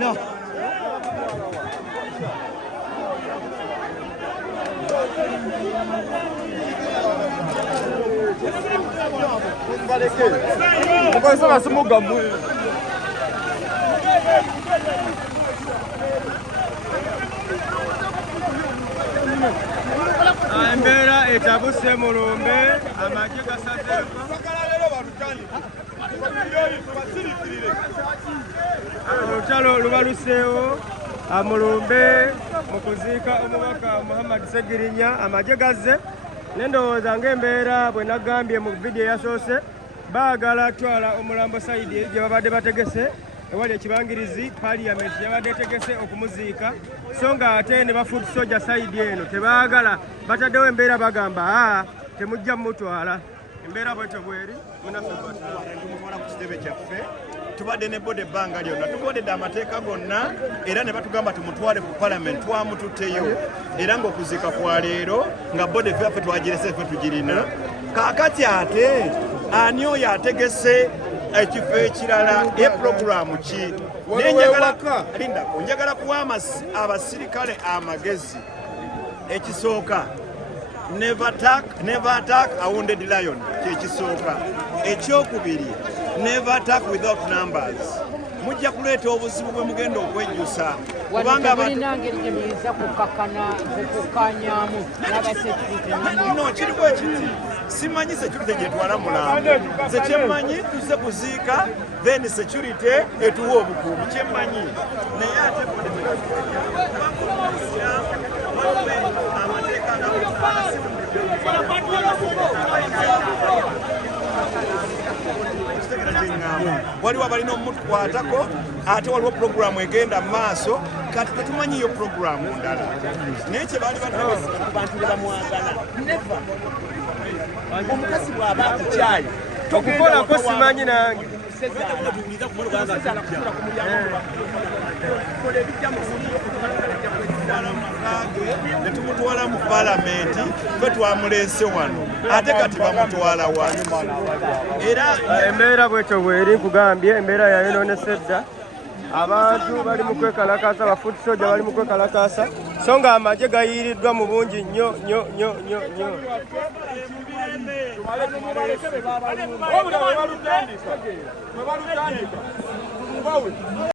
No. Embeera etabuse Mulumbe amagye gasazeeko olutalo lubaluseewo Mulumbe mu kuziika omubaka Muhammad Segirinya amagye gazze n'endowooza ng'embeera bwe nagambye mu vidiyo yasoose baagala twala omulambo Saidi gye babadde bategese ewali ekibangirizi Parliament yabadde etegese okumuziika so nga ate ne bafuuti soja Saidi eno tebaagala bataddewo embeera bagamba temujja mutwala embeera bwetyo bweri munaffe tumutwala ku kitebe kyaffe tubadde ne bode ebbanga lyonna tugodedde amateeka gonna era ne batugamba tumutwale ku Parliament twamututteyo era ng'okuziika kwa leero nga bode fyaffe twagirese ffe tugirina kaakati ate ani oyo ategese ekifo ekirala epulogulaamu ki njagala kuwa abasirikale amagezi ekisooka never attack a wounded lion kyekisooka ekyokubiri never attack without numbers mujja kuleeta obuzibu bwe mugenda okwejjusa kubanga no kiriko ekiti simanyi security gyetwala mulambo nze kyemmanyi tuze kuziika then security etuwa obukuumi kyemmanyi naye ate amateeka waliwo abalina omutkwatako ate waliwo pulogulaamu egenda mu maaso kati tetumanyiyo pulogulaamu ndala naye kyebaali bantu be bamwagala omukazi bw'aba akukyaye okukolako simanyi nange netumutwala mu Parliament fe twamuleese wano ate kati bamutwala wano era embeera bwetyo bweri nkugambye embeera yayonoonese dda abantu bali mu kwekalakaasa bafuuti soja bali mu kwekalakaasa so nga amagye gayiiriddwa mu bungi nnyo nnyo nnyo nnyo nnyo